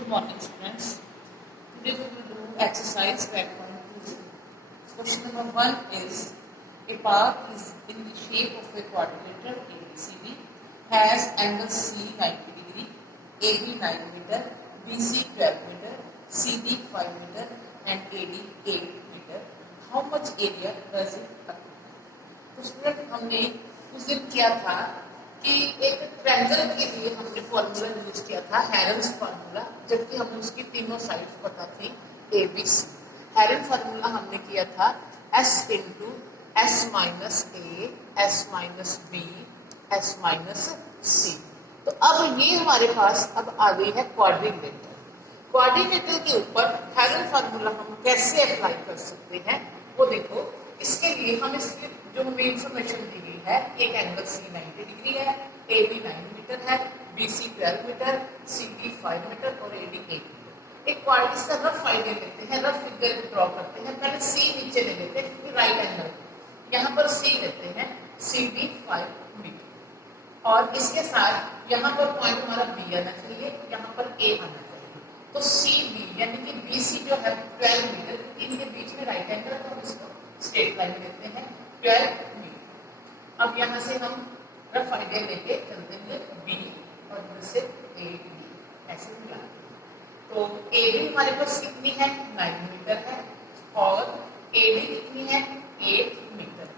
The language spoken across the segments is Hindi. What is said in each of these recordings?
Good morning, students. Today we will do exercise 12.2. Question number 1 is a path is in the shape of a quadrilateral ABCD, has angle C 90 degree, AB 9 meter, BC 12 meter, CD 5 meter and AD 8 meter. How much area does it occupy? तो स्टूडेंट हमने उस दिन किया था कि एक ट्रायंगल के लिए हमने फॉर्मूला यूज किया था हेरन्स फार्मूला, जबकि हमें उसकी तीनों साइड्स पता थी A B C. Heron formula हमने किया था S into S minus A, S minus B, S minus C. तो अब ये हमारे पास अब आ गई है क्वाड्रिलेटरल। क्वाड्रिलेटरल के ऊपर हेरन फार्मूला हम कैसे अप्लाई कर सकते हैं वो देखो। इसके लिए हम इसकी जो हमें इंफॉर्मेशन दी गई है, एक एंगल सी 90 डिग्री है, ए बी 9 मीटर है, B C 12 metre, C D 5 metre और ए डी 8 मीटर। एक क्वाड्रिलेटरल इसका रफ आइडिया लेते हैं, रफ फिगर ड्रॉ करते हैं। पहले सी नीचे ले लेते हैं क्योंकि राइट एंगल, यहाँ पर सी लेते हैं, सी डी 5 मीटर और इसके साथ यहाँ पर पॉइंट हमारा बी आना चाहिए, यहाँ पर ए आना चाहिए। तो सी बी यानी कि बी सी जो है 12 मीटर, क्योंकि इनके बीच में राइट एंगल है तो हम इसको स्ट्रेट लाइन लेते हैं 12 मीटर। अब यहाँ से हम रफ आइडिया लेके चलते हैं बी और इधर से ए बी ऐसे मिला। तो ए बी हमारे पास कितनी है 9 मीटर है और ए डी कितनी है 8 मीटर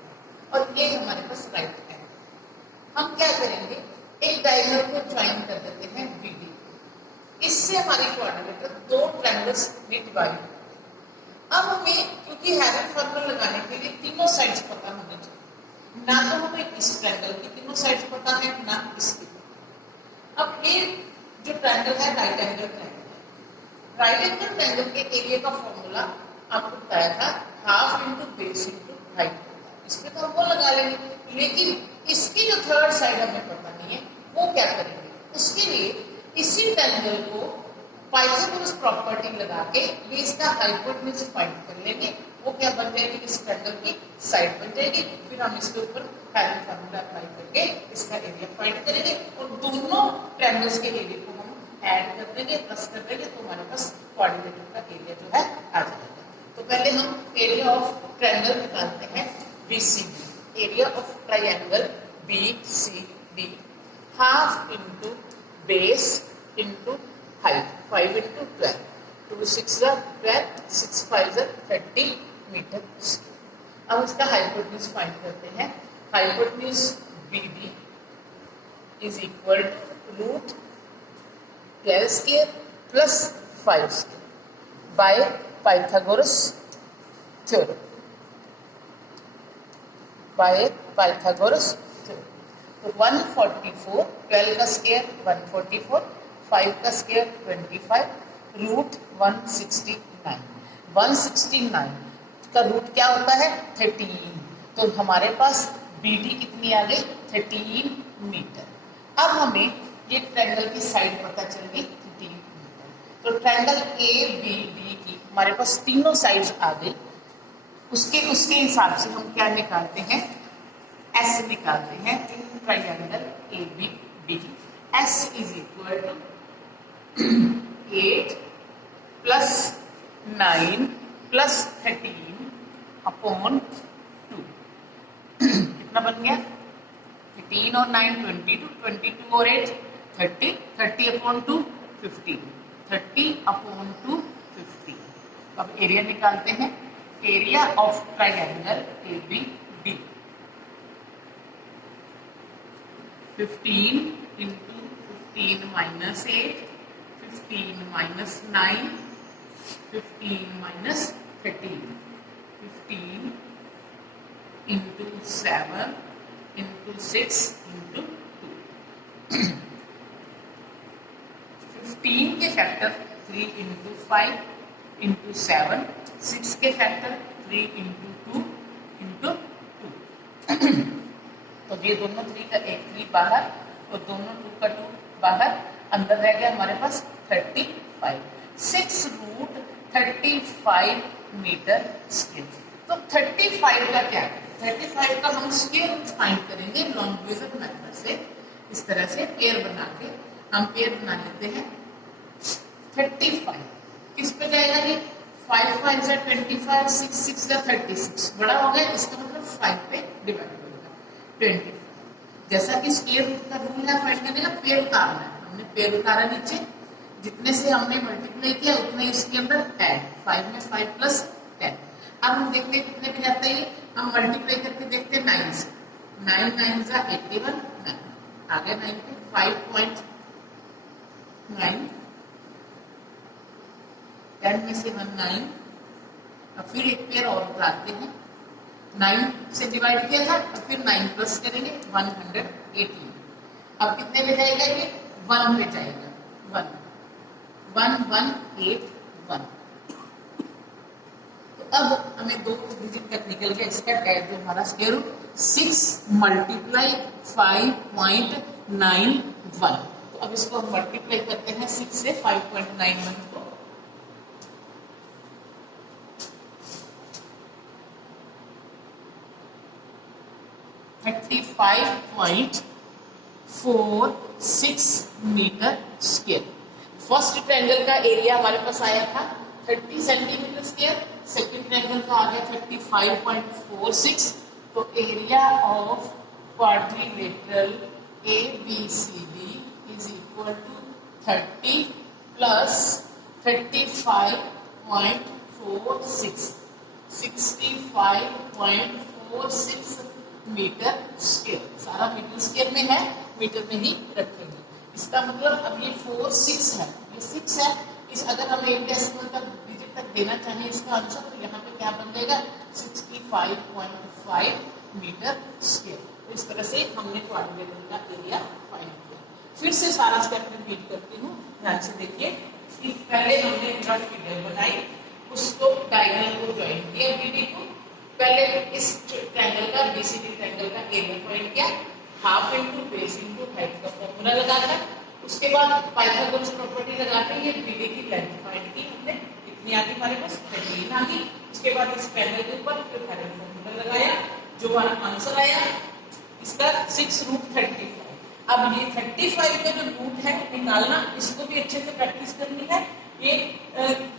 और ये हमारे पास राइट है। हम क्या करेंगे, एक डायगोनल को ज्वाइन कर देते हैं बी डी। इससे हमारी क्वाड्रिलेटरल दो ट्रायंगल्स में डिवाइड। अब हमें क्योंकि हेरन फार्मूला लगाने के लिए तीनों साइड्स पता होने चाहिए, ना तो हमें इस ट्रायंगल की तीनों साइड्स पता है ना इसकी। अब ये जो ट्रायंगल है right angle triangle, right angle triangle के एरिया का फॉर्मूला आपको बताया था half into base into height. इसमें तो हम वो लगा लेंगे, लेकिन इसकी जो थर्ड साइड हमें पता नहीं है वो क्या करेंगे। उसके लिए इसी ट्रायंगल को पाइथागोरस प्रॉपर्टी लगा के ये इसका हाइपोटेन्यूज फाइंड कर लेंगे। वो क्या बन जाएगी, इस ट्रायंगल की साइड बन जाएगी। फिर हम इसके ऊपर हेरन फार्मूला अप्लाई करके इसका एरिया फाइंड करेंगे और दोनों ट्रायंगल्स के एरिया को हम ऐड कर देंगे, प्लस कर देंगे, तो हमारे पास क्वाड्रिलेटरल का एरिया जो है आ जाएगा। तो पहले हम एरिया ऑफ ट्रायंगल निकालते हैं B C D. Area of triangle B C D half into base into height 5 into 12, 2 6 12, 6 5 30 metre square. अब इसका हाइपोटेन्यूज फाइंड करते हैं। Hypotenuse B D is equal to root 12 square plus 5 square by Pythagoras theorem, by Pythagoras theorem. तो 144, 12 का स्क्वायर 144, 5 का स्क्वायर 25, रूट 169। 169 का रूट क्या होता है 13। तो हमारे पास बी डी कितनी आ गई 13 मीटर। अब हमें ये ट्रायंगल की साइड पता चल गई 13 मीटर। तो ट्रायंगल ए बी डी की हमारे पास तीनों साइड्स आ गई। उसके हिसाब से हम क्या निकालते हैं, एस निकालते हैं in triangle A B D. S is equal to 8 plus 9 plus 13 upon 2। कितना बन गया 13 और 9 22, 22 और 8 30, 30 अपॉन 2 15, 30 अपॉन 2 15। अब एरिया निकालते हैं। Area of triangle A B D 15 into 15 minus 8, 15 minus 9, 15 minus 13, 15 into 7 into 6 into 2। 15 के फैक्टर 3 into 5 into 7, 6 के फैक्टर 3 into 2 into 2। तो ये दोनों 3 का एक 3 बाहर और दोनों 2 का 2 बाहर, अंदर रह गया हमारे पास 35। 6 रूट 35 मीटर स्क्वायर। तो 35 का क्या है, 35 का हम स्क्वायर रूट फाइंड करेंगे लॉन्ग डिवीजन मेथड से। इस तरह से पेयर बना के हम पेयर बना लेते हैं 35 किस पे जाएगा ये? 5 5 जा 25, 6 6 जा 36, बड़ा हो गया, इसका मतलब 5 पे डिवाइड होगा 25। जैसा कि स्क्वायर रूट का रूल है फाइंड करने का, पेड़ उतारना है, हमने पेड़ उतारा नीचे, जितने से हमने मल्टीप्लाई किया उतने इसके अंदर ऐड, 5 में 5 प्लस 10। अब हम देखते हैं कितने पे जाता है ये, हम मल्टीप्लाई करके देखते हैं 9 से, 9 9 जा 81, 9 आ गया 9 पे 5.9, 10 में से 1 9। अब फिर एक पेयर और उतारते हैं, 9 से डिवाइड किया था, अब फिर 9 प्लस करेंगे 118। अब कितने में जाएगा ये? 1 पे जाएगा, 1 1 1 8 1। तो अब हमें 2 डिजिट तक निकल गया इसका ऐड, जो हमारा स्क्वायर रूट 6 मल्टीप्लाई 5.91। तो अब इसको हम मल्टीप्लाई करते हैं 6 से 5.91 को, 35.46 मीटर स्क्वायर। फर्स्ट ट्रायंगल का एरिया हमारे पास आया था 30 सेंटीमीटर स्क्वायर, सेकंड ट्रायंगल का आ गया 35.46। तो area of quadrilateral ABCD is equal to 30 plus 35.46, 65.46 metre square. सारा मीटर स्क्वायर में है, मीटर में ही रखेंगे। इसका मतलब अब ये 4 6 है, ये 6 है, इस अगर हमें एक डेसिमल तक डिजिट तक देना चाहिए इसका आंसर, तो यहाँ पे क्या बन जाएगा 65.5 मीटर स्क्वायर। तो इस तरह से हमने क्वाड्रिलेटरल का एरिया फाइंड किया। फिर से सारा स्टेप रिपीट करती हूँ, ध्यान से देखिए। पहले हमने रफ फिगर बनाई, उसको डायगोनल को ज्वाइन किया BD को, पहले इस ट्रायंगल का BCD ट्रायंगल का एरिया फाइंड किया, half into base into height का फॉर्मूला लगाकर, उसके बाद पाइथागोरस प्रॉपर्टी लगाकर ये BD की लेंथ फाइंड की हमने, इतनी आ गई हमारे पास 13 आ गई। उसके बाद इस ट्रायंगल के ऊपर फिर हेरेन फॉर्मूला लगाया, जो हमारा आंसर आया इसका 6√35। अब ये 35 का जो रूट है निकालना, इसको भी अच्छे से प्रैक्टिस करनी है। ये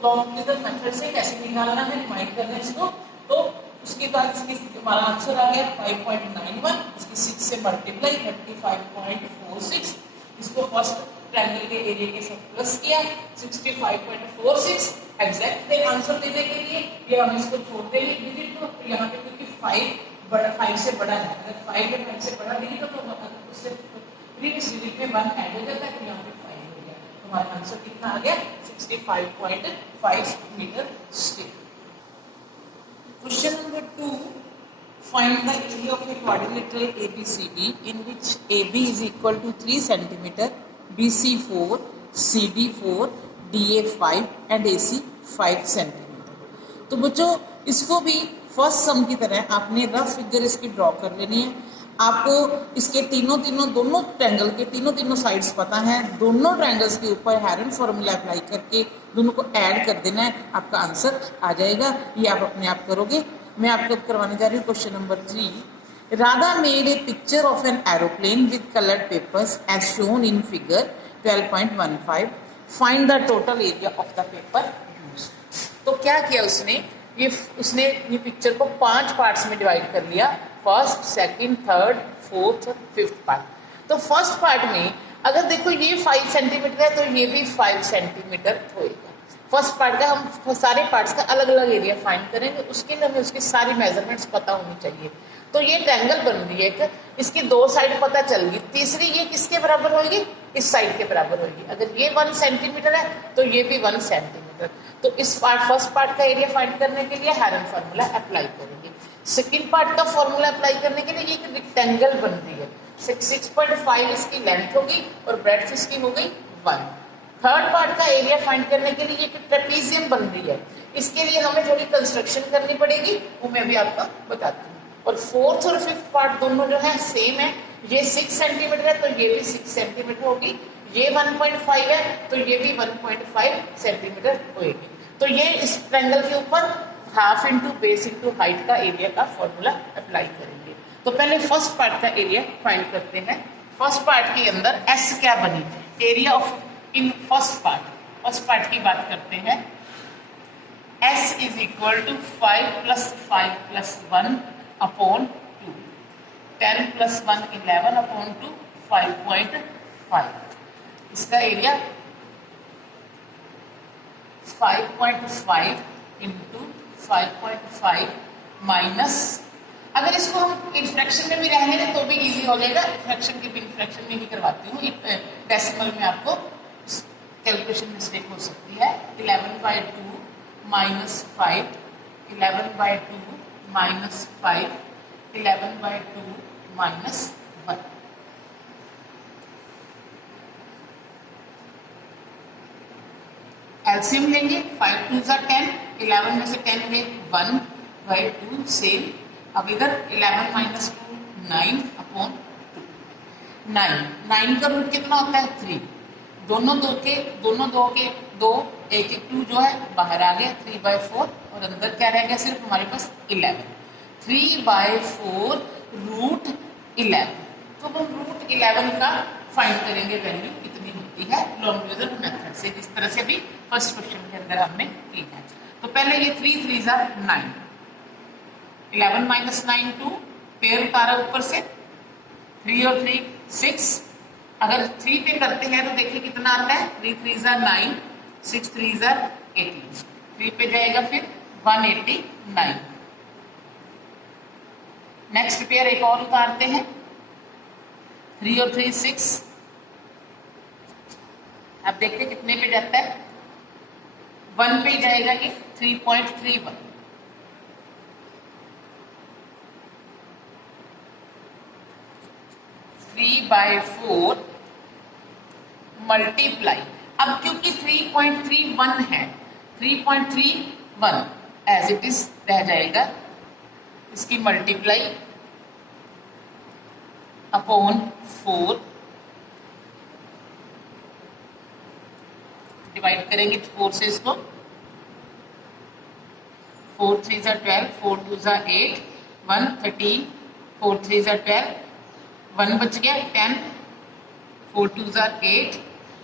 लॉन्ग डिविजन मेथड से कैसे निकालना है रिमाइंड करना है इसको। तो उसके बाद इसकी हमारा आंसर आ गया 5.91, इसकी 6 से मल्टीप्लाई 35.46, इसको फर्स्ट ट्रायंगल के एरिया के साथ प्लस किया 65.46। एग्जैक्ट आंसर देने के लिए ये हम इसको छोड़ते हैं डिजिट को, तो यहाँ पे क्योंकि 5 से बड़ा है, अगर 5 या 5 से बड़ा नहीं तो उससे प्रीवियस डिजिट में 1 ऐड हो जाता है, तो यहाँ पे 5 हो गया। तो हमारा आंसर कितना आ गया 65.5 metre square. Question number 2, find the area of a quadrilateral ABCD in which AB is equal to 3 cm, BC 4, CD 4, DA 5 and AC 5 cm। तो बच्चों इसको भी फर्स्ट सम की तरह आपने रफ फिगर इसकी ड्रॉ कर लेनी है। आपको इसके दोनों ट्रायंगल के तीनों साइड्स पता है, दोनों ट्रायंगल्स के ऊपर हेरेन फॉर्मूला अप्लाई करके दोनों को ऐड कर देना है, आपका आंसर आ जाएगा। ये आप अपने आप करोगे। मैं आपको करवाने जा रही हूँ question number 3। Radha made a picture of an aeroplane with coloured papers as shown in figure 12.15। Find the total area of the paper used. तो क्या किया उसने ये पिक्चर को 5 पार्ट्स में डिवाइड कर लिया, फर्स्ट, सेकंड, थर्ड, फोर्थ और फिफ्थ पार्ट। तो फर्स्ट पार्ट में अगर देखो ये 5 सेंटीमीटर है, तो ये भी 5 सेंटीमीटर होएगा। फर्स्ट पार्ट का हम सारे पार्ट्स का अलग अलग एरिया फाइंड करेंगे, उसके लिए हमें उसकी सारी मेजरमेंट्स पता होनी चाहिए। तो ये ट्रायंगल बन रही है, इसकी 2 साइड पता चल गई, तीसरी ये किसके बराबर होगी, इस साइड के बराबर होगी। अगर ये 1 सेंटीमीटर है तो ये भी 1 सेंटीमीटर। तो इस फर्स्ट पार्ट का एरिया फाइंड करने के लिए हेरेन फार्मूला अप्लाई करेंगे। सेकंड पार्ट का फॉर्मूला अप्लाई करने के लिए ये एक रेक्टेंगल बन रही है, 6.5 इसकी लेंथ होगी और ब्रेड्थ इसकी हो गई 1। थर्ड पार्ट का एरिया फाइंड करने के लिए ये ट्रेपीजियम बन रही है, इसके लिए हमें थोड़ी कंस्ट्रक्शन करनी पड़ेगी, वो मैं भी आपको बताती हूँ। और फोर्थ और फिफ्थ पार्ट दोनों जो है सेम है, ये 6 सेंटीमीटर है तो ये भी 6 सेंटीमीटर होगी, ये 1.5 है तो ये भी 1.5 सेंटीमीटर होगी। तो ये इस ट्रायंगल के ऊपर half into base into height का एरिया का फॉर्मूला अप्लाई करेंगे। तो पहले फर्स्ट पार्ट का एरिया फाइंड करते हैं। फर्स्ट पार्ट के अंदर एस क्या बनी, area of in first part first part की बात करते हैं। S is equal to 5 + 5 + 1 upon 2, 10 + 1 11 upon 2 5.5। इसका एरिया 5.5 इंटू 5.5 माइनस, अगर इसको हम फ्रैक्शन में भी रहने दें तो भी इजी हो जाएगा। फ्रैक्शन की भी फ्रैक्शन में ही करवाती हूँ, डेसिमल में आपको कैलकुलेशन मिस्टेक हो सकती है। 11/2 माइनस 5, 11/2 माइनस 5, 11/2 माइनस 1। एलसीएम लेंगे, 5 2 = 10, 11 में से 10 गए 1/2 सेम। अब इधर 11 माइनस 2 9 अपॉन 2, 9 का रूट कितना होता है 3, दोनों दो के 2, 1 2 जो है बाहर आ गया 3/4 और अंदर क्या रह गया सिर्फ हमारे पास 11, 3/4 रूट 11। तो हम रूट 11 का फाइंड करेंगे वैल्यू कितनी होती है लॉन्गिट्यूडल मेथड से, जिस तरह से अभी फर्स्ट क्वेश्चन के अंदर हमने की है। तो पहले ये 3 3 = 9, 11 माइनस 9 2, पेयर उतारा ऊपर से 3 और 3 6। अगर 3 पे करते हैं तो देखिए कितना आता है, 3 3 = 9, 6 3 = 18, 3 पे जाएगा फिर 189। नेक्स्ट पेयर एक और उतारते हैं, 3 और 3 6। अब देखते कितने पे जाता है, 1 पे जाएगा ये 3.31, 3/4 मल्टीप्लाई। अब क्योंकि 3.31 है, 3.31 एज इट इज रह जाएगा, इसकी मल्टीप्लाई अपॉन 4, डिवाइड करेंगे 4 से इसको, 4 3 = 12, 4 2 = 8, 1 13, 4 3 = 12, 1 बच गया 10, 4 2 = 8,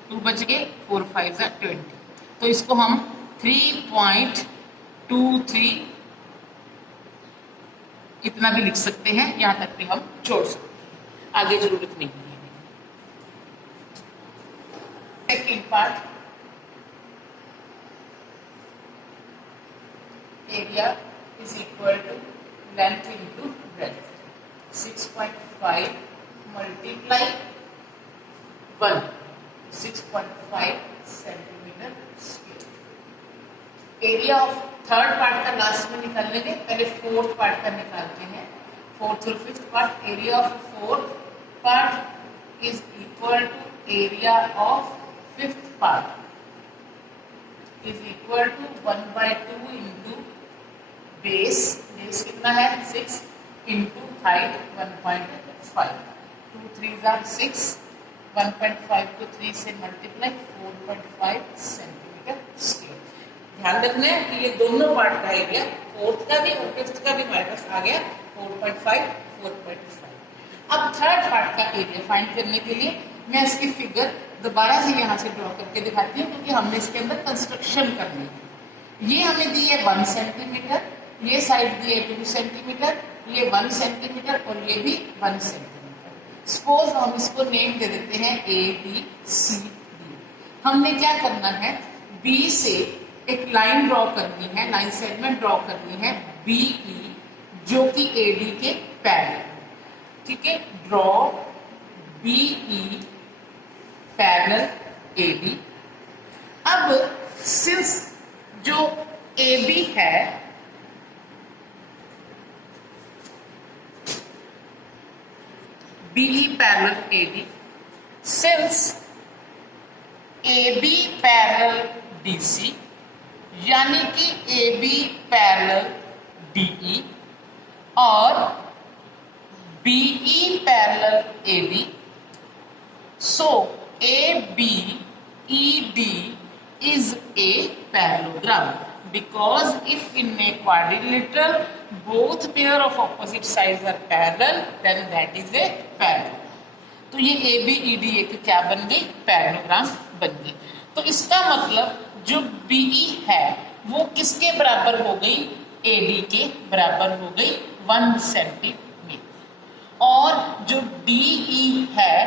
2 बच गए, 4 5 = 20। तो इसको हम 3.23 इतना भी लिख सकते हैं, यहां तक भी हम छोड़ सकते हैं, आगे जरूरत नहीं है। Second part, area is equal to length into breadth, 6.5 multiply 1, 6.5 centimetre square. Area of third part का लास्ट में निकाल लेंगे, पहले फोर्थ पार्ट का निकालते हैं। फोर्थ और fifth part, area of fourth part is equal to area of fifth part is equal to 1/2 into base कितना है 6 इंटू हाइट 1.5, 2 3 = 6, 1.5 को 3 से मल्टीप्लाई 4.5 सेंटीमीटर स्क्वायर। ध्यान रखना है कि ये दोनों पार्ट का एरिया, फोर्थ का भी और फिफ्थ का भी हमारे पास आ गया 4.5, 4.5। अब थर्ड पार्ट का एरिया फाइंड करने के लिए मैं इसकी फिगर दोबारा से यहाँ से ड्रॉ करके दिखाती हूँ, क्योंकि हमने इसके अंदर कंस्ट्रक्शन करनी है। ये हमें दी है 1 सेंटीमीटर, ये साइड दी है 2 सेंटीमीटर, ये 1 सेंटीमीटर और ये भी 1 सेंटीमीटर। सपोज हम इसको नेम दे देते हैं ABCD। हमने क्या करना है, B से एक लाइन ड्रॉ करनी है, लाइन सेगमेंट ड्रॉ करनी है BE, जो कि AD के पैरेलल। ठीक है, ड्रॉ BE पैरेलल AD। अब सिंस जो AB है BE parallel AD, since AB parallel BC, यानी कि AB पैरेलल DE और BE parallel AD, so ABED is a parallelogram, because if in a quadrilateral both pair of opposite sides are parallel, then that is a parallelogram। तो ये ABED एक क्या बन गई, पैरेललोग्राम बन गई। तो तो इसका मतलब जो BE है वो किसके बराबर हो गई, AD के बराबर हो गई 1 सेंटीमीटर, और जो DE है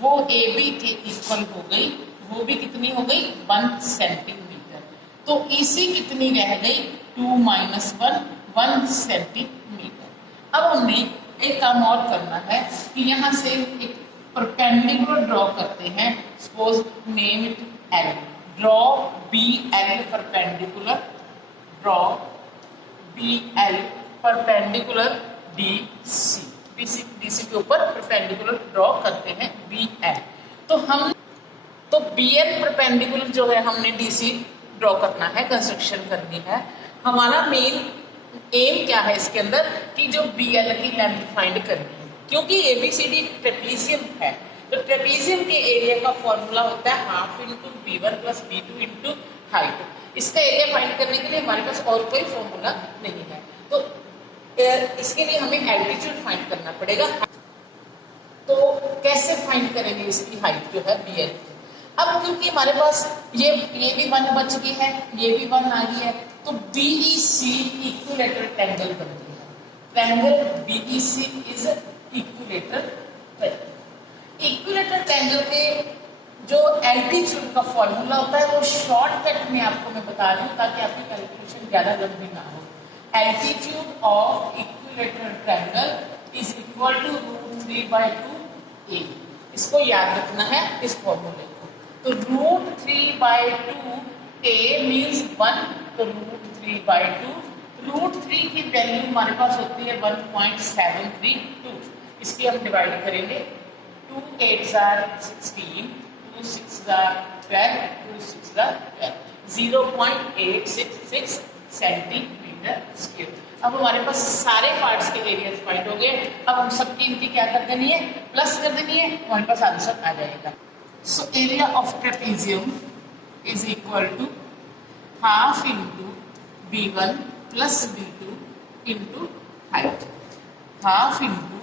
वो AB के इक्वल हो गई, वो भी कितनी हो गई 1 सेंटीमीटर। तो EC कितनी रह गई 2 माइनस 1 सेंटीमीटर। अब हमें एक काम और करना है कि यहाँ से एक परपेंडिकुलर ड्रॉ करते हैं। Suppose name it L, draw BL perpendicular, draw BL perpendicular DC, DC के ऊपर परपेंडिकुलर ड्रॉ करते हैं BL। तो BL परपेंडिकुलर जो है हमने DC ड्रॉ करना है, कंस्ट्रक्शन करनी है। हमारा मेन एम क्या है इसके अंदर कि जो BL की लेंथ फाइंड करनी है, क्योंकि ABCD ट्रेपीजियम है, तो ट्रेपीजियम के एरिया का फॉर्मूला होता है half into B1 plus B2 into height. इसका एरिया फाइंड करने के लिए हमारे पास और कोई फॉर्मूला नहीं है, तो इसके लिए हमें एल्टीट्यूड फाइंड करना पड़ेगा। तो कैसे फाइंड करेंगे इसकी हाइट जो है BL की? अब क्योंकि हमारे पास ये भी 1 बच गई है, ये भी 1 आ गई है, तो BEC इक्विलेटरल ट्रायंगल बनती है। Triangle BEC is equilateral triangle. Equilateral triangle के जो एल्टीट्यूड का फॉर्मूला होता है वो शॉर्टकट में आपको मैं बता रही हूँ ताकि आपकी कैलकुलेशन ज्यादा लंबी ना हो। Altitude of equilateral triangle is equal to √3/2a। इसको याद रखना है इस फॉर्मूले को। तो √3/2a मीन्स 1, तो √3/2, √3 की वैल्यू हमारे पास होती है 1.732। इसकी हम डिवाइड करेंगे, 2 8 16, 2 6 12, 2 6 12, 0.866 सेंटीमीटर स्क्वायर। अब हमारे पास सारे पार्ट्स के एरिया फाइंड हो गए। अब हम सबकी इनकी क्या कर देनी है, प्लस कर देनी है, हमारे पास आंसर आ जाएगा। So area of trapezium is equal to half into B1 plus B2 into height. Half into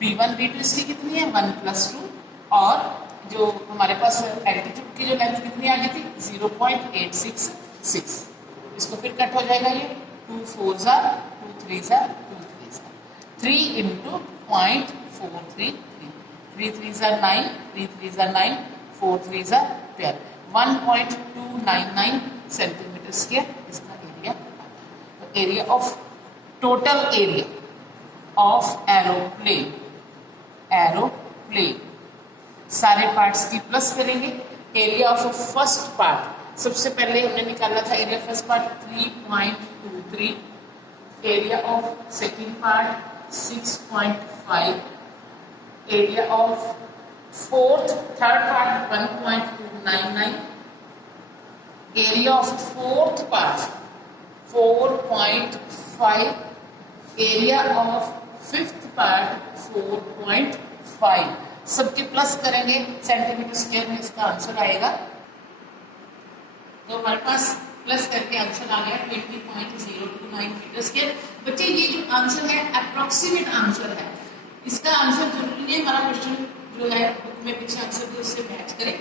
B1 B2 इसकी कितनी है 1 + 2, और जो हमारे पास एल्टीट्यूड की जो लेंथ कितनी आ गई थी 0.866। इसको फिर कट हो जाएगा, ये 2 4 2 3 2 3 3 इंटू 0.433, 3 3 9, 3 3 9, 4 3 12, 1.299 सेंटीमीटर स्क्वायर इसका एरिया आता है। तो area of total area of aeroplane, सारे पार्ट्स की प्लस करेंगे। एरिया ऑफ फर्स्ट पार्ट सबसे पहले हमने निकाला था area first part 3.23, area of second part 6.5, area of third part 1.299, area of fourth part 4.5, area of fifth part 4.5। सबके प्लस करेंगे सेंटीमीटर स्क्वायर में, इसका आंसर आएगा। तो हमारे पास प्लस करके आंसर आ गया 20.029 मीटर स्क्वायर। बच्चे ये जो आंसर है अप्रोक्सीमेट आंसर है, इसका आंसर जरूरी नहीं हमारा क्वेश्चन जो है बुक में पीछे आंसर जो उससे मैच करे।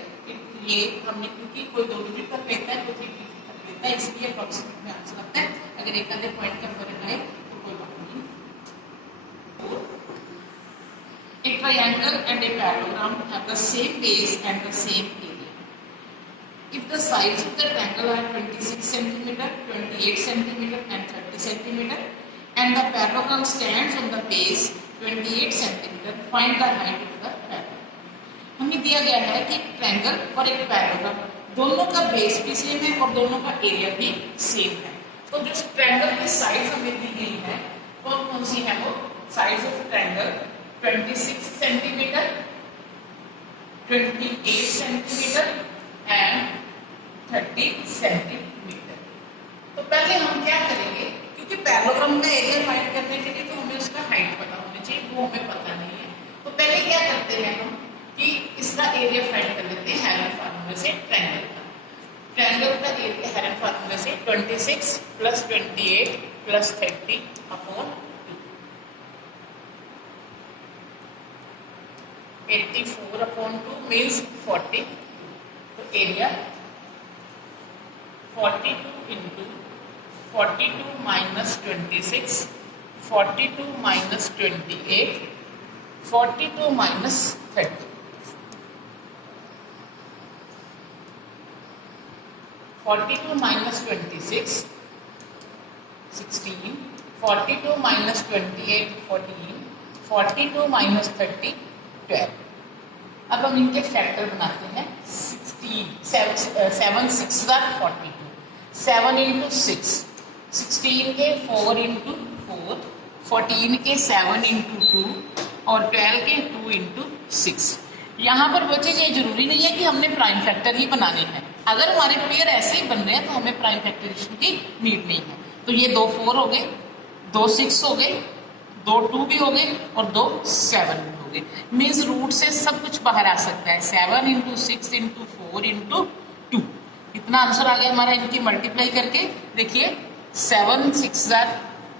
ये हमने क्योंकि कोई 2 डिजिट कर लेता है, कोई 3 डिजिट कर लेता है, इसलिए अप्रोक्सीमेट में आंसर आता है। अगर एक आधे पॉइंट का फर्क आए तो कोई बात नहीं। A triangle and a parallelogram have the same base and the same area. If the sides of the triangle are 26 cm, 28 cm and 30 cm, and the parallelogram stands on the base 28 cm, find the height of the parallelogram. हमें दिया गया है कि एक ट्रायंगल और एक पैराग्राम दोनों का बेस भी सेम है और दोनों का एरिया भी सेम है। तो जो ट्रायंगल की साइज हमें दी गई है वो कौन सी है? वो size of triangle 26 centimetre, 28 centimetre and 30 centimetre. तो पहले हम क्या करेंगे, क्योंकि पैरेललोग्राम का एरिया फाइंड करने के लिए तो हमें उसका हाइट पता होना चाहिए, वो हमें पता नहीं है। तो पहले क्या करते हैं हम कि इसका एरिया फाइंड कर लेते हैं हेरन फार्मूले से। ट्रायंगल का एरिया हेरन फार्मूले से 26 + 28 + 30 अपॉन 84/2 मीन्स 40। तो area 42 into 42 minus 26, 42 minus 28, 42 minus 30. 42 minus 26, 16, 42 minus 28, 14, 42 minus 30, 12. अब हम इनके फैक्टर बनाते हैं। 16, 7 6 42, 7 इंटू 6, 16 के 4 इंटू 4, 14 के 7 इंटू 2 और 12 के 2 इंटू 6। यहाँ पर बच्चे ये जरूरी नहीं है कि हमने प्राइम फैक्टर ही बनाने हैं। अगर हमारे पेयर ऐसे ही बन रहे हैं तो हमें प्राइम फैक्टराइजेशन की नीड नहीं है। तो ये 2 4 हो गए, 2 6 हो गए, 2 2 भी हो गए और 2 7 भी हो गए। मीन्स रूट से सब कुछ बाहर आ सकता है। 7 इंटू 6 इंटू 4 इंटू 2, इतना आंसर आ गया हमारा। इनकी मल्टीप्लाई करके देखिए, 7 6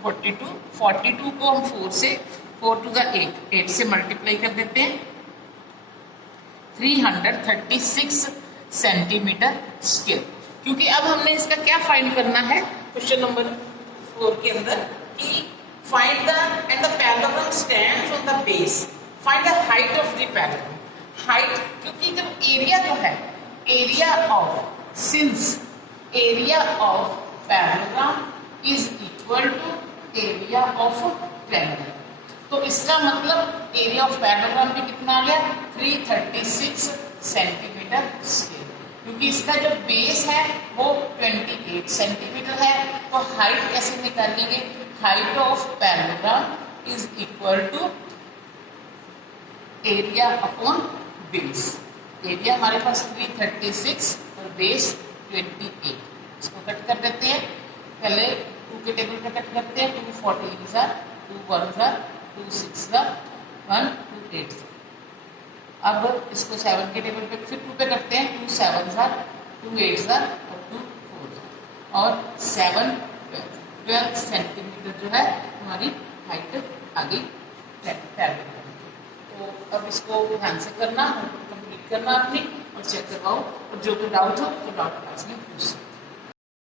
42, 42 को हम 4 से 4 2 8 से मल्टीप्लाई कर देते हैं। 336 सेंटीमीटर स्क्वायर। क्योंकि अब हमने इसका क्या फाइंड करना है क्वेश्चन नंबर 4 के अंदर कि find the end the parallelogram stands on the base, find the height of the parallelogram. Height, क्योंकि जब एरिया जो है, area of, since area of parallelogram is equal to area of triangle, तो इसका मतलब एरिया ऑफ पैरेललोग्राम भी कितना आ गया? 336 सेंटीमीटर स्क्वायर। क्योंकि इसका जो बेस है वो 28 सेंटीमीटर है, तो हाइट कैसे निकालेंगे? Height of parallelogram is equal to area upon base. Area हमारे पास 336 और बेस 28। इसको कट कर देते हैं। पहले 2 के टेबल पे कट करते हैं। 2 14 2 1 2 6 1 2 8। अब इसको 7 के टेबल पे फिर 2 पे करते हैं। 2 7 2 8 और 2 4 और 7 12 सेंटीमीटर जो है हमारी हाइट आ गई पैरेललोग्राम। तो अब इसको ध्यान से करना, कंप्लीट करना अपनी और चेक करवाओ, और जो कोई डाउट हो तो डाउट क्लास में पूछ सकते।